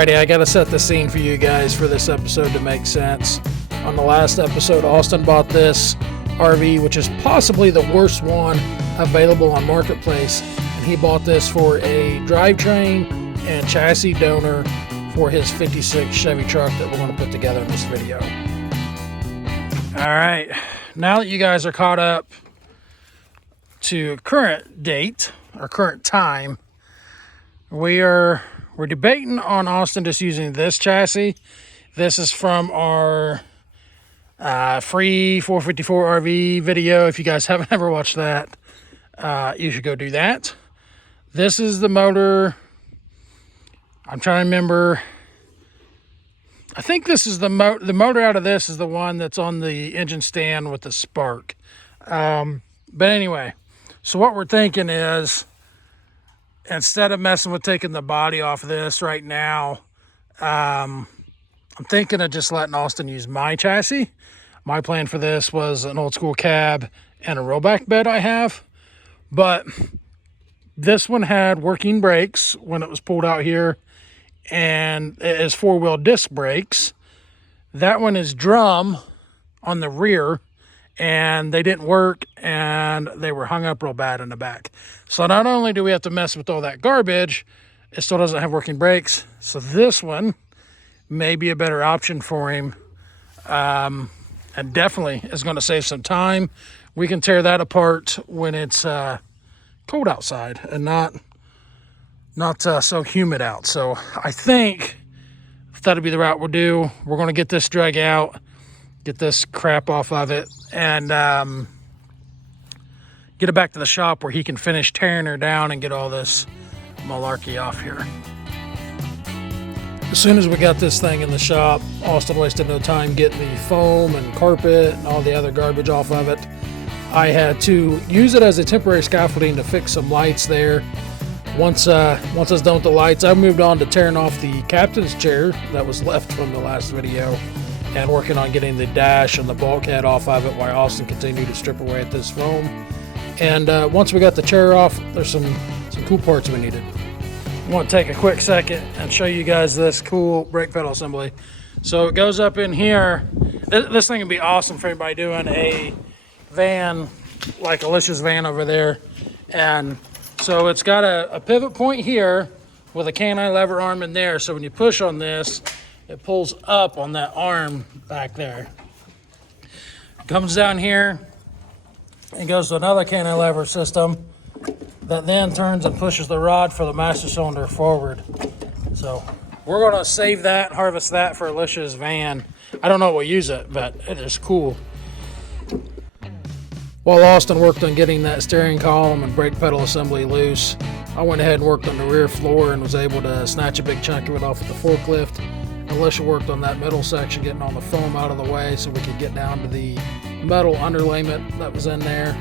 Alrighty, I gotta set the scene for you guys for this episode to make sense. On the last episode, Austin bought this RV, which is possibly the worst one available on Marketplace, and he bought this for a drivetrain and chassis donor for his 56 Chevy truck that we're going to put together in this video. Alright, now that you guys are caught up to current date, or current time, we're debating on Austin just using this chassis. This is from our free 454 RV video. If you guys haven't ever watched that, you should go do that. This is the motor. I'm trying to remember. I think this is the motor out of this is the one that's on the engine stand with the spark. But anyway, so what we're thinking is, instead of messing with taking the body off of this right now, I'm thinking of just letting Austin use my chassis. My plan for this was an old school cab and a rollback bed I have. But this one had working brakes when it was pulled out here, and it is four-wheel disc brakes. That one is drum on the rear, and they didn't work, and they were hung up real bad in the back. So not only do we have to mess with all that garbage, it still doesn't have working brakes. So this one may be a better option for him, and definitely is going to save some time. We can tear that apart when it's cold outside and not so humid out. So I think that'll be the route we'll do. We're going to get this drag out, get this crap off of it, and get it back to the shop where he can finish tearing her down and get all this malarkey off here. As soon as we got this thing in the shop, Austin wasted no time getting the foam and carpet and all the other garbage off of it. I had to use it as a temporary scaffolding to fix some lights there. Once I was done with the lights, I moved on to tearing off the captain's chair that was left from the last video and working on getting the dash and the bulkhead off of it while Austin continued to strip away at this foam. And once we got the chair off, there's some cool parts we needed. I want to take a quick second and show you guys this cool brake pedal assembly. So it goes up in here. This thing would be awesome for anybody doing a van like Alicia's van over there. And so it's got a pivot point here with a canine lever arm in there. So when you push on this, it pulls up on that arm back there. It comes down here and goes to another canine lever system that then turns and pushes the rod for the master cylinder forward. So we're going to save that, harvest that for Alicia's van. I don't know what we'll use it, but it is cool. While Austin worked on getting that steering column and brake pedal assembly loose, I went ahead and worked on the rear floor and was able to snatch a big chunk of it off with the forklift. Alicia worked on that middle section, getting all the foam out of the way so we could get down to the metal underlayment that was in there.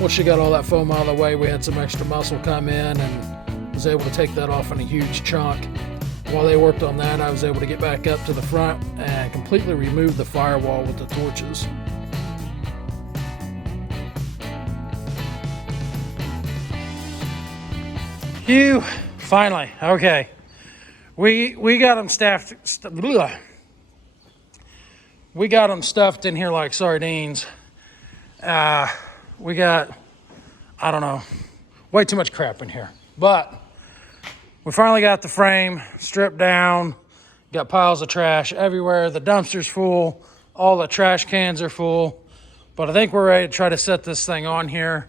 Once she got all that foam out of the way, we had some extra muscle come in and was able to take that off in a huge chunk. While they worked on that, I was able to get back up to the front and completely remove the firewall with the torches. Phew, finally, okay. We got them we got them stuffed in here like sardines. We got, I don't know, way too much crap in here. But we finally got the frame stripped down, got piles of trash everywhere. The dumpster's full, all the trash cans are full. But I think we're ready to try to set this thing on here.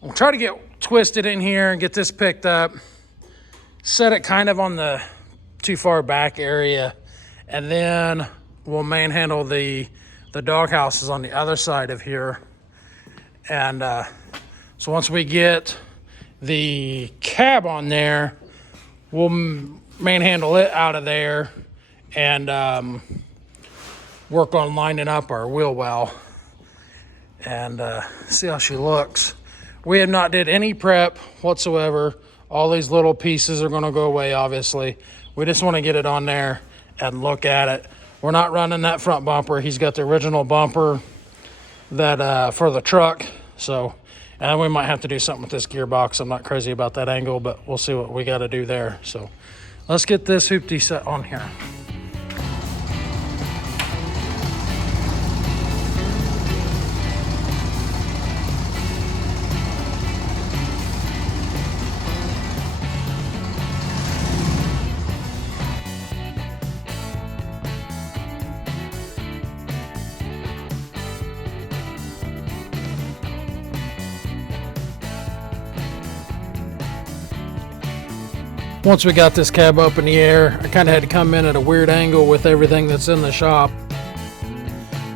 We'll try to get twisted in here and get this picked up, set it kind of on the too far back area, and then we'll manhandle the dog houses on the other side of here. And so once we get the cab on there, we'll manhandle it out of there and work on lining up our wheel well and see how she looks. We have not did any prep whatsoever. All these little pieces are going to go away, obviously. We just want to get it on there and look at it. We're not running that front bumper. He's got the original bumper that for the truck. So, and we might have to do something with this gearbox. I'm not crazy about that angle, but we'll see what we got to do there. So Let's get this hoopty set on here. Once we got this cab up in the air, I kind of had to come in at a weird angle with everything that's in the shop.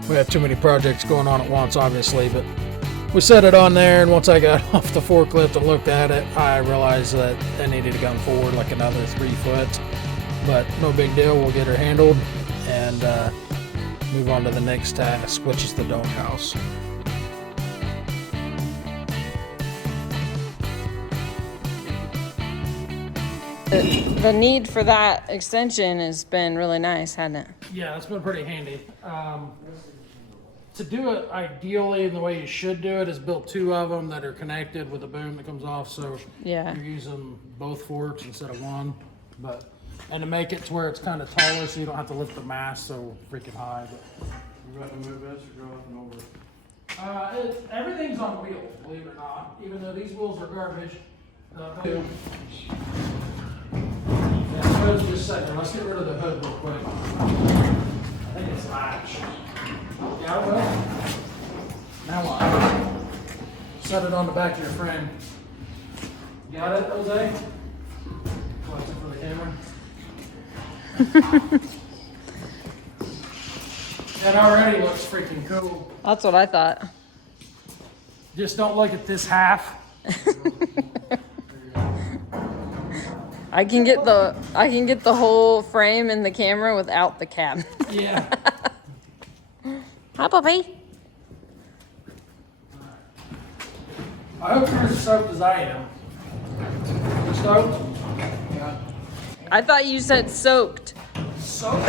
We have too many projects going on at once, obviously, but we set it on there, and once I got off the forklift and looked at it, I realized that I needed to come forward like another 3 foot. But no big deal, we'll get her handled and move on to the next task, which is the doghouse. The need for that extension has been really nice, hasn't it? Yeah, it's been pretty handy. To do it ideally, the way you should do it is build 2 of them that are connected with a boom that comes off, so Yeah. you're using both forks instead of one. And to make it to where it's kind of taller, so you don't have to lift the mast so freaking high. But You got to move this or go up and over? Everything's on wheels, believe it or not. Even though these wheels are garbage. Yeah, the hood's just sitting there. Let's get rid of the hood real quick. I think it's latch. Yeah, I will. Now what? Set it on the back of your frame. Got it, Jose? Watch it for the camera. That already looks freaking cool. That's what I thought. Just don't look at this half. I can get the whole frame in the camera without the cab. Yeah. Hi, puppy. I hope you're as soaked as I am. You stoked? Yeah. I thought you said soaked. Soaked?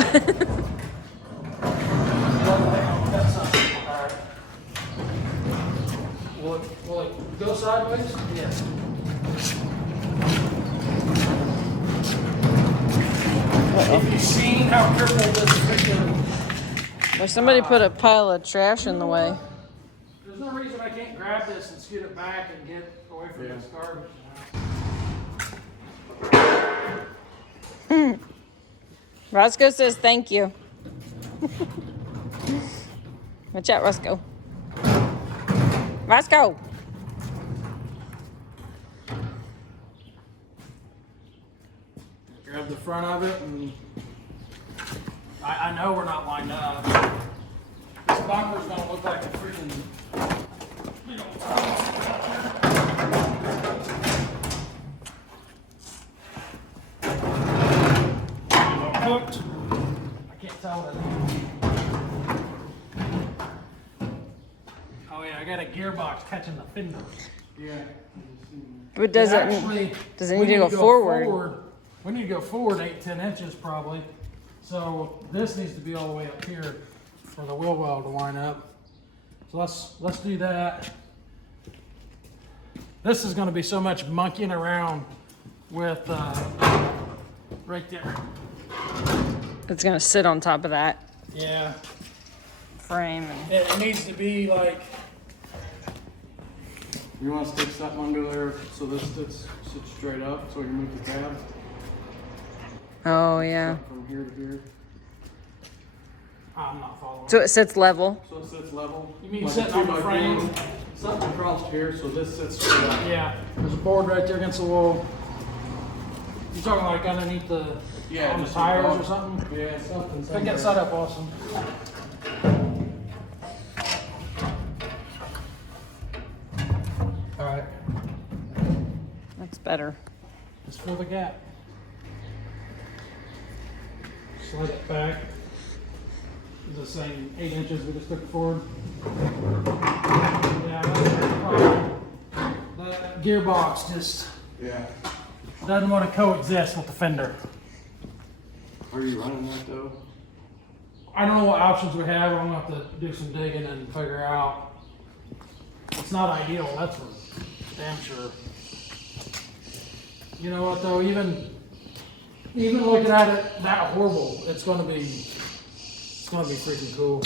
Will it go sideways? Yes. If you've seen how crippled this freaking... There's somebody put a pile of trash in the way. There's no reason I can't grab this and scoot it back and get away from this garbage. Roscoe says thank you. Watch out, Roscoe. Roscoe! Grab the front of it, and I know we're not lined up. This bumper's gonna look like a freaking, you know, hooked. I can't tell what it is. Oh yeah, I got a gearbox catching the fender. Yeah. But does it need to go forward? We need to go forward 8-10 inches probably. So this needs to be all the way up here for the wheel well to line up. So let's do that. This is going to be so much monkeying around with right there. It's gonna sit on top of that Yeah, frame. it needs to be like. You want to stick something under there so this sits straight up so you move the tab Oh yeah. from here to here. I'm not following. So it sits level. So it sits level. You mean Like sitting a on the 2x4, frame? Something across here so this sits straight up. Yeah, there's a board right there against the wall. You talking like underneath the Yeah, on the just tires above. or something? Yeah, something. If I get set up, awesome. All right, That's better. just fill the gap. Slide it back. It's the same 8 inches we just took it forward. Yeah, that's the problem. That gearbox just Yeah. doesn't want to coexist with the fender. Are you running that though? I don't know what options we have. I'm gonna have to do some digging and figure out. It's not ideal, that's for damn sure. You know what though, even even looking at it that horrible, it's gonna be freaking cool.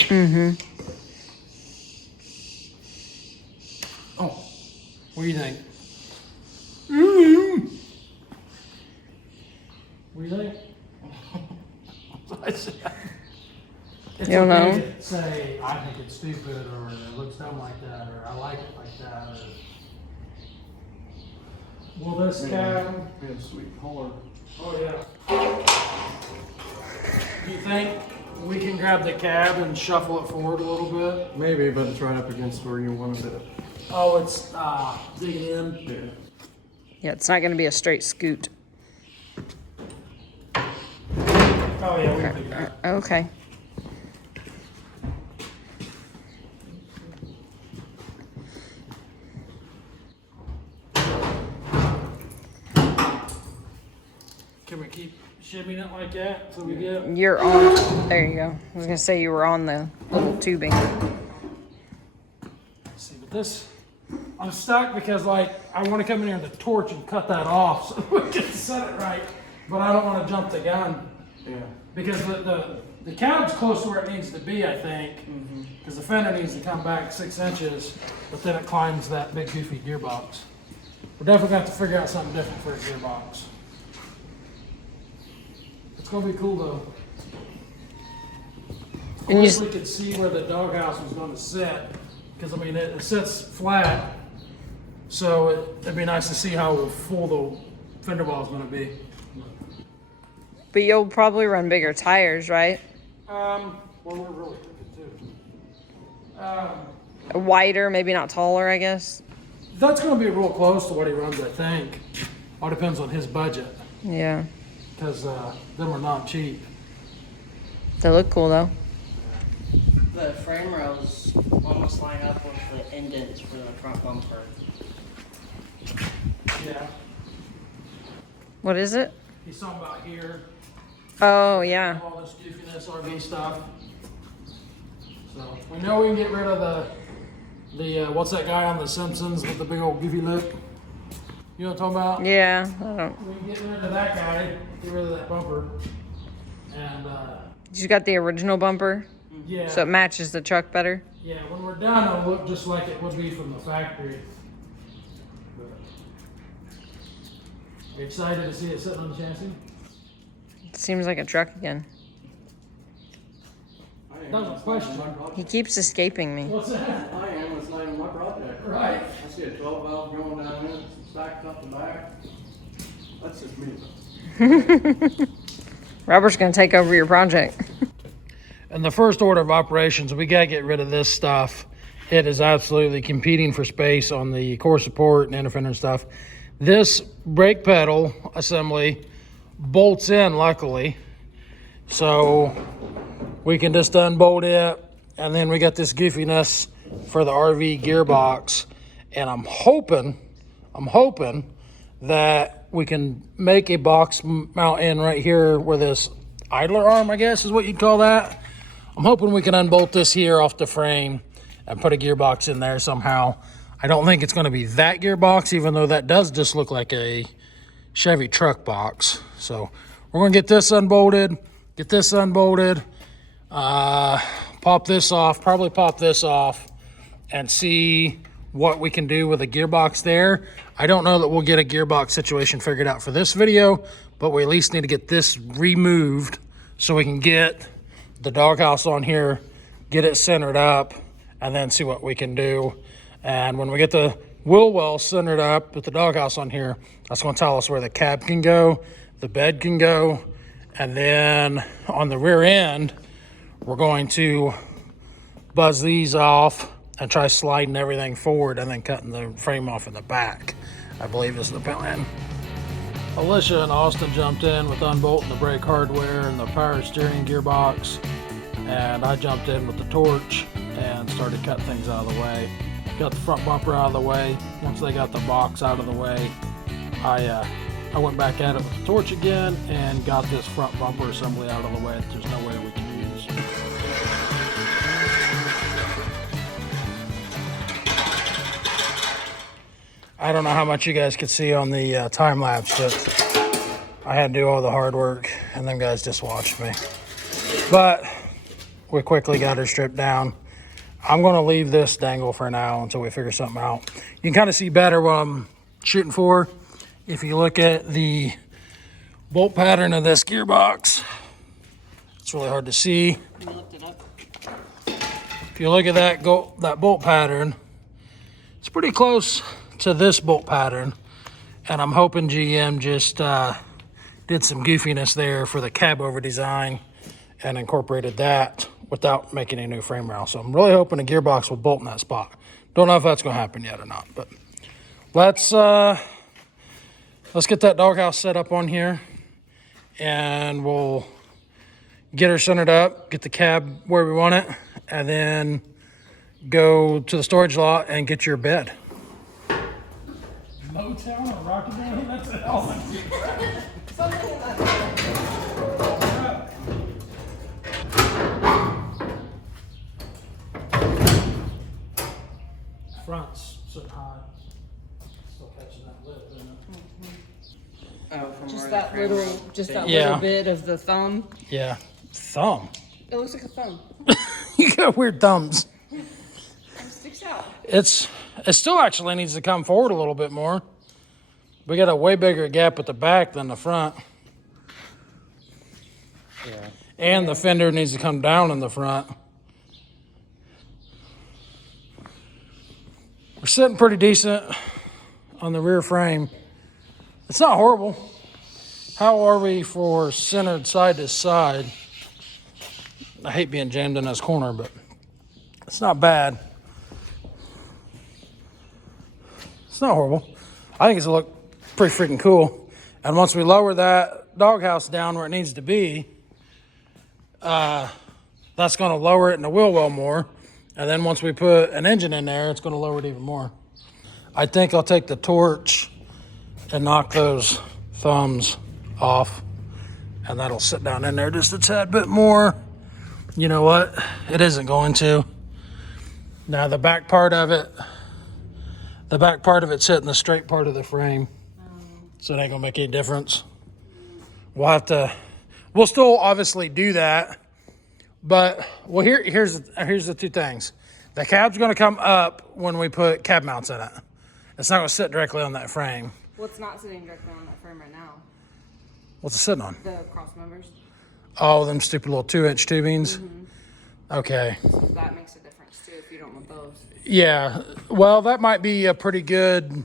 Oh, what do you think? What do you think? It's You don't know? okay to say, I think it's stupid, or it looks dumb like that, or I like it like that, or will this cab? Be a sweet color. Oh yeah. Do you think we can grab the cab and shuffle it forward a little bit? Maybe, but it's right up against where you wanted it. Oh, it's digging in. Yeah. Yeah, it's not going to be a straight scoot. Oh yeah, we can do that. Okay. Can we keep shimmying it like that so we get? You're on. There you go. I was going to say you were on the little tubing. Let's see, but this, I'm stuck because like I want to come in here with the torch and cut that off so we can set it right, but I don't want to jump the gun. Yeah. Because the cab's close to where it needs to be, I think. Because the fender needs to come back 6 inches, but then it climbs that big goofy gearbox. We're definitely going to have to figure out something different for a gearbox. It's going to be cool though. And I wish we could see where the doghouse was going to sit. Because I mean, it sits flat. So it'd be nice to see how full the fender ball is going to be. But you'll probably run bigger tires, right? Well, we're really thinking too. Wider, maybe not taller, I guess. That's going to be real close to what he runs, I think. All depends on his budget, Yeah. because them are not cheap. They look cool, though. The frame rails almost line up with the indents for the front bumper. Yeah. What is it? He's talking about here, Oh, yeah. all this goofiness, RV stuff. So we know we can get rid of the what's that guy on The Simpsons with the big old goofy lip? You know what I'm talking about? Yeah. I don't. We can get rid of that guy, get rid of that bumper, and You got the original bumper, yeah. so it matches the truck better. Yeah, when we're done, it'll look just like it would be from the factory. You excited to see it sitting on the chassis? It seems like a truck again. I am. That was a It's not question. even my project. He keeps escaping me. What's that? I am. It's not even my project. Right. I see a 12 valve going down in it, stacked up the back. That's just me. Robert's going to take over your project. In the first order of operations, we got to get rid of this stuff. It is absolutely competing for space on the core support and inner fender and stuff. This brake pedal assembly bolts in, luckily. So we can just unbolt it. And then we got this goofiness for the RV gearbox. And I'm hoping that we can make a box mount in right here where this idler arm, I guess is what you'd call that. I'm hoping we can unbolt this here off the frame and put a gearbox in there somehow. I don't think it's going to be that gearbox, even though that does just look like a Chevy truck box. So we're going to get this unbolted, pop this off, probably pop this off, and see what we can do with a gearbox there. I don't know that we'll get a gearbox situation figured out for this video, but we at least need to get this removed so we can get the doghouse on here, get it centered up, and then see what we can do. And when we get the wheel well centered up with the doghouse on here, that's going to tell us where the cab can go, the bed can go, and then on the rear end, we're going to buzz these off and try sliding everything forward and then cutting the frame off in the back, I believe is the plan. Alicia and Austin jumped in with unbolting the brake hardware and the power steering gearbox, and I jumped in with the torch and started cutting things out of the way. Got the front bumper out of the way. Once they got the box out of the way, I went back at it with the torch again and got this front bumper assembly out of the way that there's no way we can use. I don't know how much you guys could see on the time lapse, but I had to do all the hard work, and them guys just watched me. But we quickly got her stripped down. I'm going to leave this dangle for now until we figure something out. You can kind of see better what I'm shooting for if you look at the bolt pattern of this gearbox. It's really hard to see. You looked it up. If you look at that bolt pattern, it's pretty close to this bolt pattern. And I'm hoping GM just did some goofiness there for the cab over design and incorporated that without making a new frame rail. So I'm really hoping a gearbox will bolt in that spot. Don't know if that's going to happen yet or not, but let's get that doghouse set up on here, and we'll get her centered up, get the cab where we want it, and then go to the storage lot and get your bed. Motown or Rocky Mountain? That's an element. Something in that. Front's sitting high. Still catching that lip, isn't it? Oh, from Just where that the frame little, rail just thing- that Yeah. little bit of the thumb. Yeah. Thumb. It looks like a thumb. You got weird thumbs. It sticks out. It still actually needs to come forward a little bit more. We got a way bigger gap at the back than the front. Yeah. And the fender needs to come down in the front. We're sitting pretty decent on the rear frame. It's not horrible. How are we for centered side to side? I hate being jammed in this corner, but it's not bad. It's not horrible. I think it's look pretty freaking cool. And once we lower that doghouse down where it needs to be, that's going to lower it in the wheel well more. And then once we put an engine in there, it's going to lower it even more. I think I'll take the torch and knock those thumbs off, and that'll sit down in there just a tad bit more. You know what? It isn't going to. Now the back part of it's hitting the straight part of the frame. So it ain't gonna make any difference. We'll still obviously do that. But well, here's the two things. The cab's gonna come up when we put cab mounts in it. It's not gonna sit directly on that frame. What's not sitting directly on that frame right now? What's it sitting on? The cross members. Oh, them stupid little 2-inch tubings. Okay. So that makes a difference too if you don't want those. Yeah. Well, that might be a pretty good.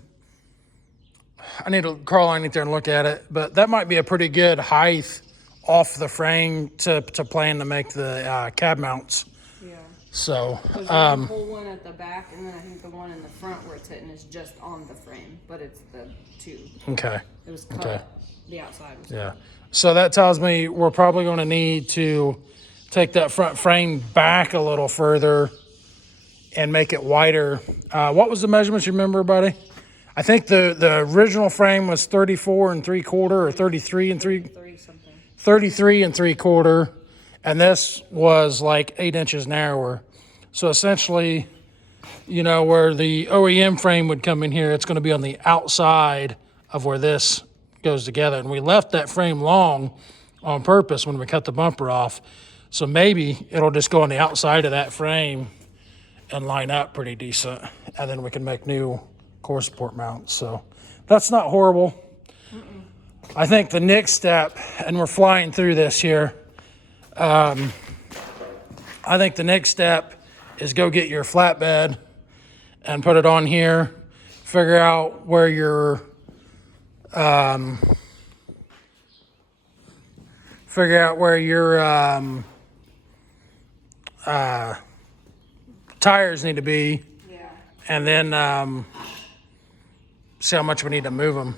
I need to crawl underneath there and look at it, but that might be a pretty good height off the frame to plan to make the cab mounts. Yeah. So, There's a whole one at the back, and then I think the one in the front where it's hitting is just on the frame, but it's the tube. okay. It was cut. Okay. The outside was Yeah. So that tells me we're probably going to need to take that front frame back a little further and make it wider. What was the measurements you remember, buddy? I think the original frame was 34 3/4 or 33 something. 33 3/4, and this was like 8 inches narrower. So essentially, you know, where the OEM frame would come in here, it's going to be on the outside of where this goes together. And we left that frame long on purpose when we cut the bumper off. So maybe it'll just go on the outside of that frame and line up pretty decent. And then we can make new core support mounts. So that's not horrible. I think the next step, and we're flying through this here, I think the next step is go get your flatbed and put it on here, figure out where your tires need to be, Yeah. and then see how much we need to move them.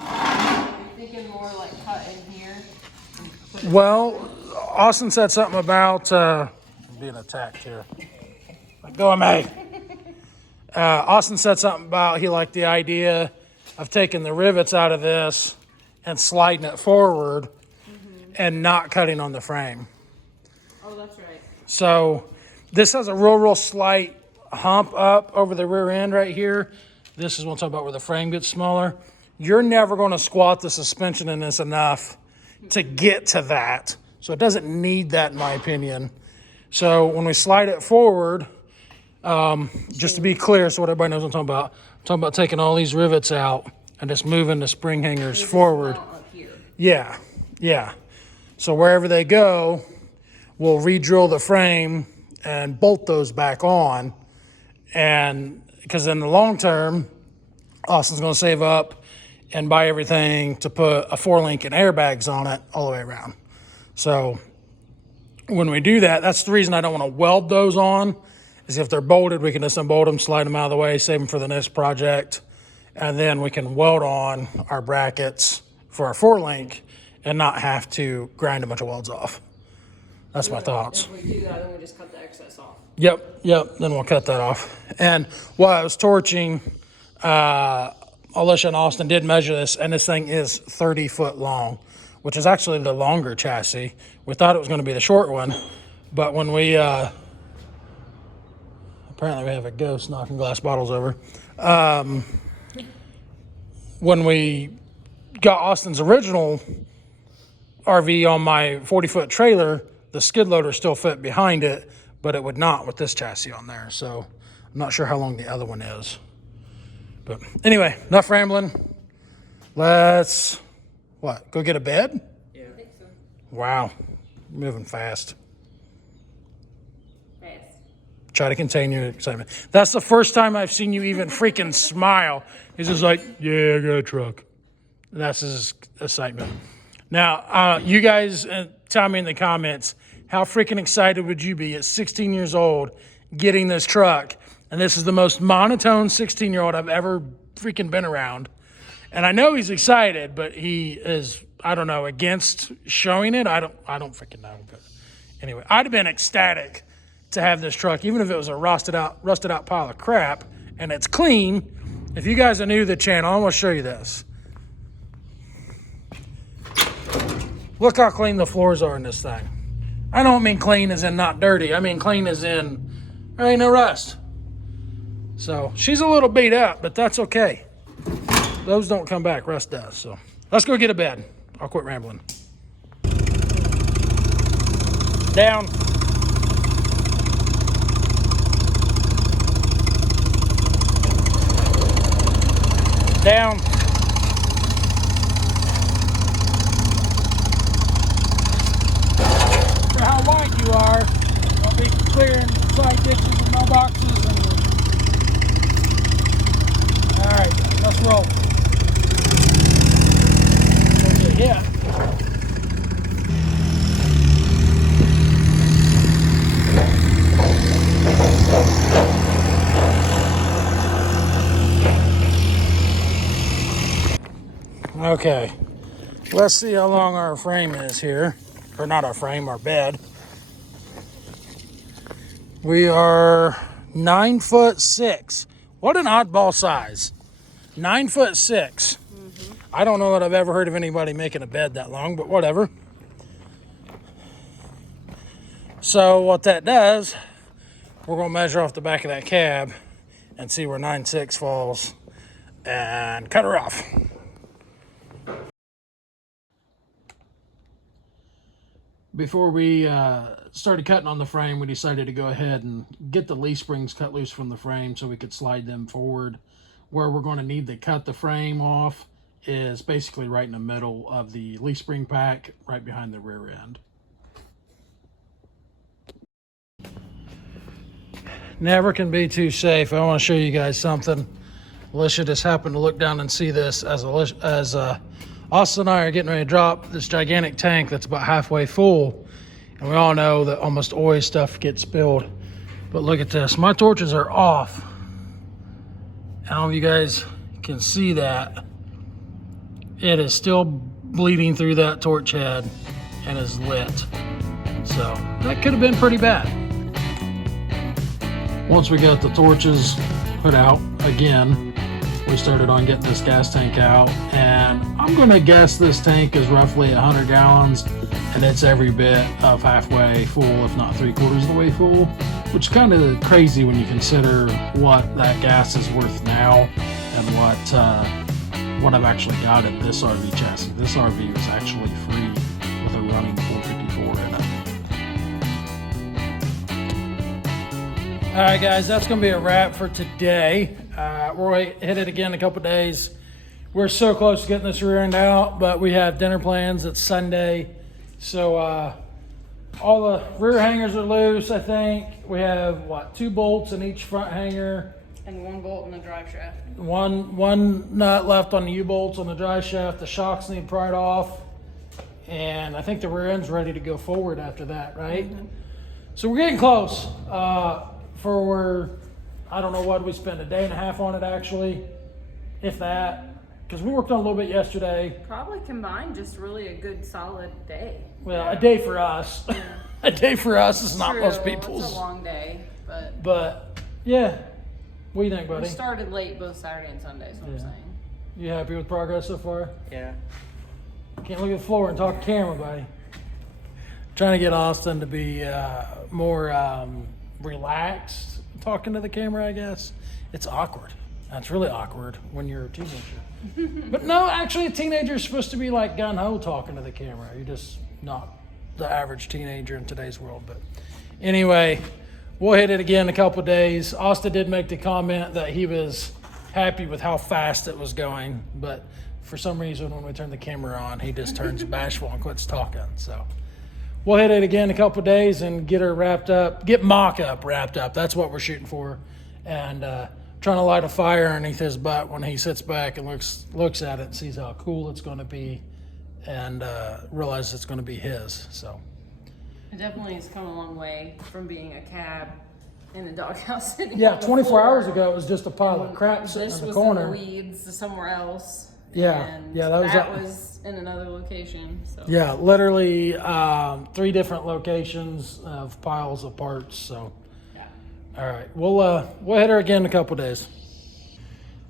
Are you thinking more like cut in here? Well, Austin said something about being attacked here. Let go of me. Austin said something about he liked the idea of taking the rivets out of this and sliding it forward and not cutting on the frame. Oh, that's right. So this has a real slight hump up over the rear end right here. This is what I'm talking about where the frame gets smaller. you're never going to squat the suspension in this enough to get to that. So it doesn't need that, in my opinion. So when we slide it forward, just to be clear, so what everybody knows what I'm talking about taking all these rivets out and just moving the spring hangers forward. Up here. Yeah, yeah. So wherever they go, we'll re-drill the frame and bolt those back on. And because in the long term, Austin's going to save up and buy everything to put a 4-link and airbags on it all the way around. So when we do that, that's the reason I don't want to weld those on, is if they're bolted, we can just unbolt them, slide them out of the way, save them for the next project, and then we can weld on our brackets for our 4-link and not have to grind a bunch of welds off. That's my thoughts. If we do that, then we just cut the excess off. Yep, then we'll cut that off. And while I was torching, Alicia and Austin did measure this, and this thing is 30 foot long, which is actually the longer chassis. We thought it was going to be the short one, but when we, apparently we have a ghost knocking glass bottles over. When we got Austin's original RV on my 40-foot trailer, the skid loader still fit behind it, but it would not with this chassis on there. So I'm not sure how long the other one is. But anyway, enough rambling. Let's, go get a bed? Yeah. I think so. Wow, moving fast. Fast. Try to contain your excitement. That's the first time I've seen you even freaking smile. He's just like, yeah, I got a truck. And that's his excitement. Now, you guys tell me in the comments, how freaking excited would you be at 16 years old getting this truck? And this is the most monotone 16-year-old I've ever freaking been around. And I know he's excited, but he is, I don't know, against showing it. I don't freaking know. But anyway, I'd have been ecstatic to have this truck, even if it was a rusted out pile of crap and it's clean. If you guys are new to the channel, I'm going to show you this. Look how clean the floors are in this thing. I don't mean clean as in not dirty. I mean clean as in there ain't no rust. So she's a little beat up, but that's okay. Those don't come back, rust does. So let's go get a bed. I'll quit rambling. Down. Down. For how wide you are, I'll be clearing side ditches and mailboxes. All right, let's roll. Okay, yeah. Okay, let's see how long our frame is here. Or not our frame, our bed. We are 9'6". What an oddball size. 9'6". I don't know that I've ever heard of anybody making a bed that long, but whatever. So what that does, we're going to measure off the back of that cab and see where 9'6" falls and cut her off. Before we started cutting on the frame, we decided to go ahead and get the leaf springs cut loose from the frame so we could slide them forward. Where we're going to need to cut the frame off is basically right in the middle of the leaf spring pack, right behind the rear end. Never can be too safe. I want to show you guys something. Alicia just happened to look down and see this as Austin and I are getting ready to drop this gigantic tank that's about halfway full. And we all know that almost always stuff gets spilled. But look at this. My torches are off. I don't know if you guys can see that. It is still bleeding through that torch head and is lit. So that could have been pretty bad. Once we got the torches put out again, we started on getting this gas tank out, and I'm going to guess this tank is roughly 100 gallons, and it's every bit of halfway full, if not 3/4 of the way full, which is kind of crazy when you consider what that gas is worth now and what what I've actually got at this RV chassis. This RV was actually free with a running 454 in it. All right, guys, that's going to be a wrap for today. We'll hit it again in a couple days. We're so close to getting this rear end out, but we have dinner plans. It's Sunday. So all the rear hangers are loose, I think. We have, what, 2 bolts in each front hanger. And 1 bolt in the drive shaft. One nut left on the U-bolts on the drive shaft. The shocks need pried off. And I think the rear end's ready to go forward after that, right? Mm-hmm. So we're getting close. I don't know what, we spent a day and a half on it actually, if that. Because we worked on a little bit yesterday. Probably combined just really a good solid day. Well, a day for us. Yeah. A day for us is not True. most people's. It's a long day, but. But yeah. What do you think, buddy? We started late both Saturday and Sunday, is what I'm saying. You happy with progress so far? Yeah. Can't look at the floor and talk to camera, buddy. Trying to get Austin to be more relaxed talking to the camera, I guess. It's awkward. That's really awkward when you're a teenager. But no, actually a teenager is supposed to be like gung-ho talking to the camera. You're just not the average teenager in today's world. But anyway, we'll hit it again in a couple of days. Austin did make the comment that he was happy with how fast it was going, but for some reason when we turn the camera on, he just turns bashful and quits talking. So we'll hit it again in a couple of days and get her wrapped up, get mock-up wrapped up. That's what we're shooting for. And trying to light a fire underneath his butt when he sits back and looks at it and sees how cool it's going to be and realizes it's going to be his. So It definitely has come a long way from being a cab in a doghouse sitting yeah, on the 24 floor. hours ago it was just a pile of crap sitting in the corner. This was in the weeds somewhere else. Yeah, and yeah, that was in another location. So Yeah, literally 3 different locations of piles of parts. So yeah. all right, we'll hit her again in a couple days.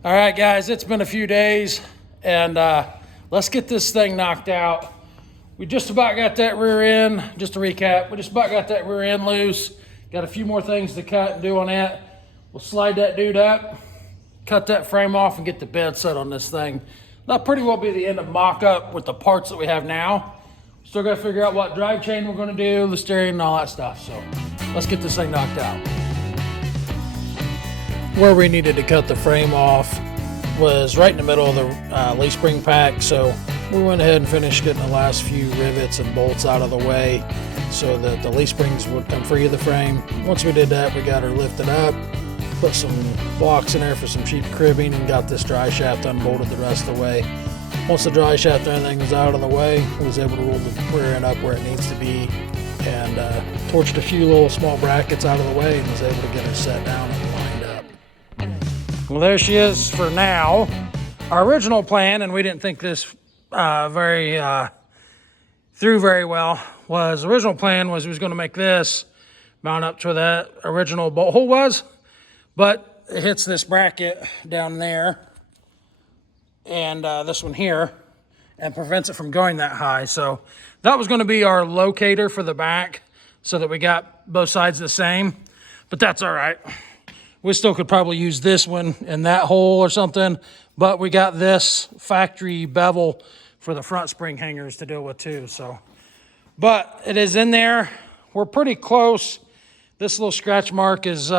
All right, guys, it's been a few days, and let's get this thing knocked out. We just about got that rear end. Just to recap, we just about got that rear end loose. Got a few more things to cut and do on that. We'll slide that dude up, cut that frame off, and get the bed set on this thing. That'll pretty well be the end of mock-up with the parts that we have now. Still got to figure out what drive chain we're going to do, the steering, and all that stuff. So let's get this thing knocked out. Where we needed to cut the frame off was right in the middle of the leaf spring pack. So we went ahead and finished getting the last few rivets and bolts out of the way so that the leaf springs would come free of the frame. Once we did that, we got her lifted up, put some blocks in there for some cheap cribbing, and got this dry shaft unbolted the rest of the way. Once the dry shaft and everything was out of the way, I was able to roll the rear end up where it needs to be and torched a few little small brackets out of the way and was able to get her set down and lined up. Well, there she is for now. Our original plan, and we didn't think this through very well, was we was going to make this mount up to where that original bolt hole was, but it hits this bracket down there and this one here and prevents it from going that high. So that was going to be our locator for the back so that we got both sides the same, but that's all right. We still could probably use this one in that hole or something, but we got this factory bevel for the front spring hangers to deal with too. So, but it is in there. We're pretty close. This little scratch mark is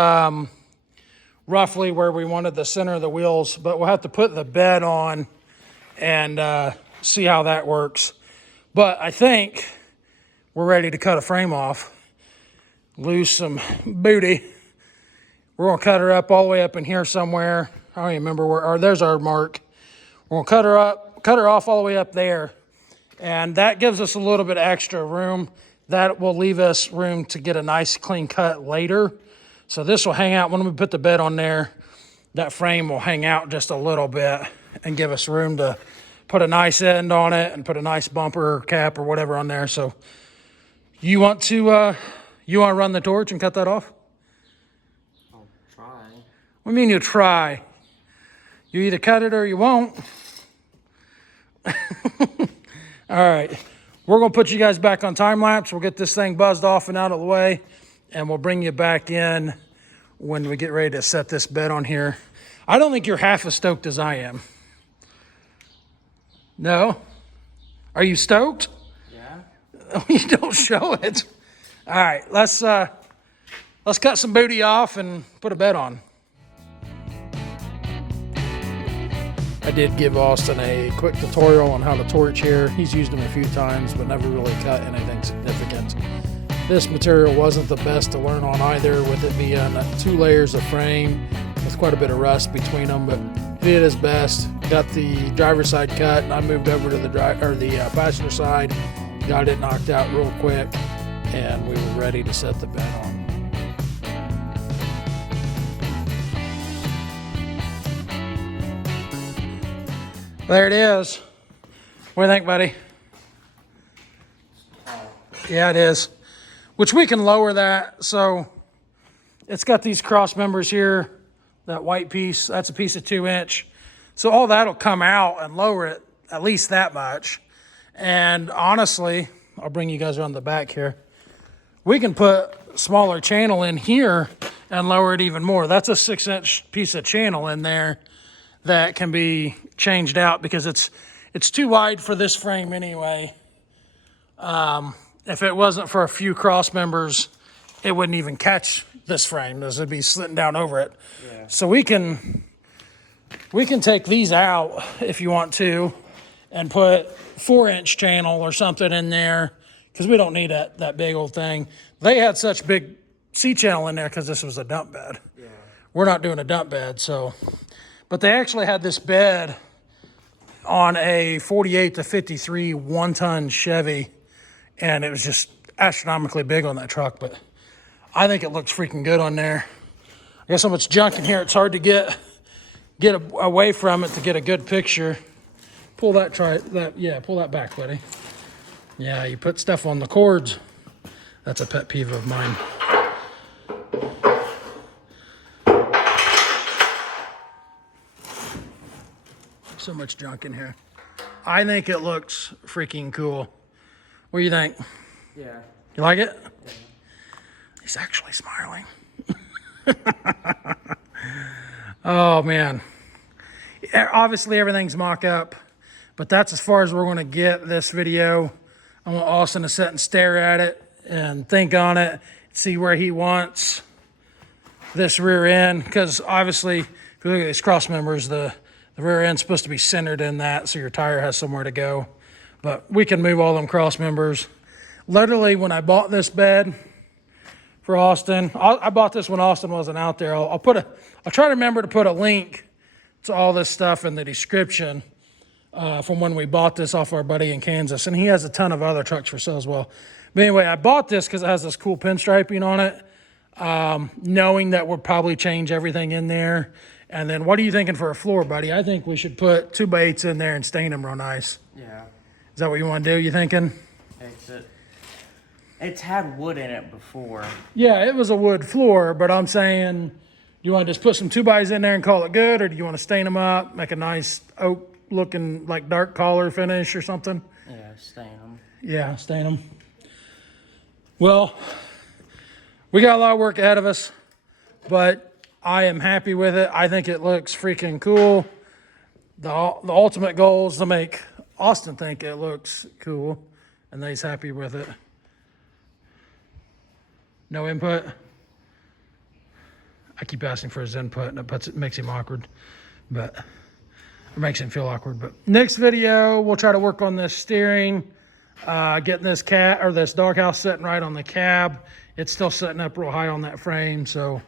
roughly where we wanted the center of the wheels, but we'll have to put the bed on and see how that works. But I think we're ready to cut a frame off, lose some booty. We're gonna cut her up all the way up in here somewhere. I don't even remember where, or there's our mark. We're gonna cut her off all the way up there. And that gives us a little bit extra room. That will leave us room to get a nice clean cut later. So this will hang out, when we put the bed on there, that frame will hang out just a little bit and give us room to put a nice end on it and put a nice bumper or cap or whatever on there. So you want to run the torch and cut that off? I'll try. What do you mean you try? You either cut it or you won't. All right, we're gonna put you guys back on time lapse. We'll get this thing buzzed off and out of the way, and we'll bring you back in when we get ready to set this bed on here. I don't think you're half as stoked as I am. No? Are you stoked? Yeah. You don't show it. All right, let's cut some booty off and put a bed on. I did give Austin a quick tutorial on how to torch here. He's used them a few times, but never really cut anything significant. This material wasn't the best to learn on either, with it being 2 layers of frame with quite a bit of rust between them, but he did his best. Got the driver's side cut, and I moved over to the passenger side, got it knocked out real quick, and we were ready to set the bed on. There it is. What do you think, buddy? Yeah, it is. Which we can lower that. So it's got these cross members here. That white piece, that's a piece of 2-inch. So all that'll come out and lower it at least that much. And honestly, I'll bring you guys around the back here. We can put a smaller channel in here and lower it even more. That's a 6-inch piece of channel in there that can be changed out because it's too wide for this frame anyway. If it wasn't for a few cross members, it wouldn't even catch this frame. This would be slitting down over it. Yeah. So we can take these out if you want to and put 4-inch channel or something in there because we don't need that big old thing. They had such big C-channel in there because this was a dump bed. Yeah. We're not doing a dump bed, so... But they actually had this bed on a 48 to 53 1-ton Chevy, and it was just astronomically big on that truck, but I think it looks freaking good on there. I got so much junk in here, it's hard to get away from it to get a good picture. Pull that back, buddy. Yeah, you put stuff on the cords. That's a pet peeve of mine. So much junk in here. I think it looks freaking cool. What do you think? Yeah. You like it? Yeah. He's actually smiling. Oh man. Obviously everything's mock-up, but that's as far as we're going to get this video. I want Austin to sit and stare at it and think on it, see where he wants this rear end, because obviously if you look at these cross members, the rear end's supposed to be centered in that so your tire has somewhere to go. But we can move all them cross members. Literally, when I bought this bed for Austin, I bought this when Austin wasn't out there. I'll try to remember to put a link to all this stuff in the description from when we bought this off our buddy in Kansas. And he has a ton of other trucks for sale as well. But anyway, I bought this because it has this cool pinstriping on it, knowing that we'll probably change everything in there. And then what are you thinking for a floor, buddy? I think we should put 2x8s in there and stain them real nice. Yeah. Is that what you want to do, you thinking? It's had wood in it before. Yeah, it was a wood floor, but I'm saying, you want to just put some 2x in there and call it good, or do you want to stain them up, make a nice oak looking like dark collar finish or something? Yeah, stain them. Yeah, stain them. Well, we got a lot of work ahead of us, but I am happy with it. I think it looks freaking cool. The ultimate goal is to make Austin think it looks cool, and that he's happy with it. No input? I keep asking for his input, and it makes him awkward, but it makes him feel awkward. But next video, we'll try to work on this steering, getting this this doghouse sitting right on the cab. It's still sitting up real high on that frame, so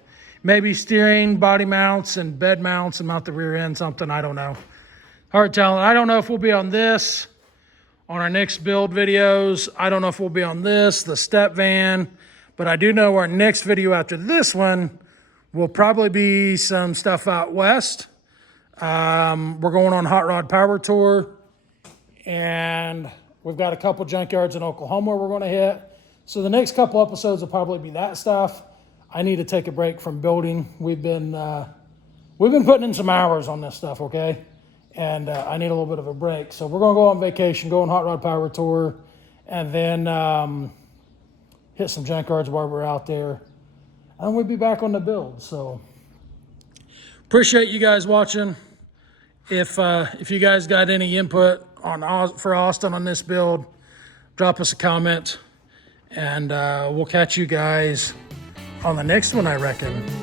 maybe steering, body mounts, and bed mounts, and mount the rear end, something, I don't know. Hard telling. I don't know if we'll be on this, on our next build videos. I don't know if we'll be on this, the step van, but I do know our next video after this one will probably be some stuff out west. We're going on Hot Rod Power Tour, and we've got a couple junkyards in Oklahoma we're going to hit. So the next couple episodes will probably be that stuff. I need to take a break from building. We've been putting in some hours on this stuff, okay? And I need a little bit of a break. So we're going to go on vacation, go on Hot Rod Power Tour, and then hit some junkyards while we're out there. And we'll be back on the build. So appreciate you guys watching. If you guys got any input for Austin on this build, drop us a comment, and we'll catch you guys on the next one, I reckon.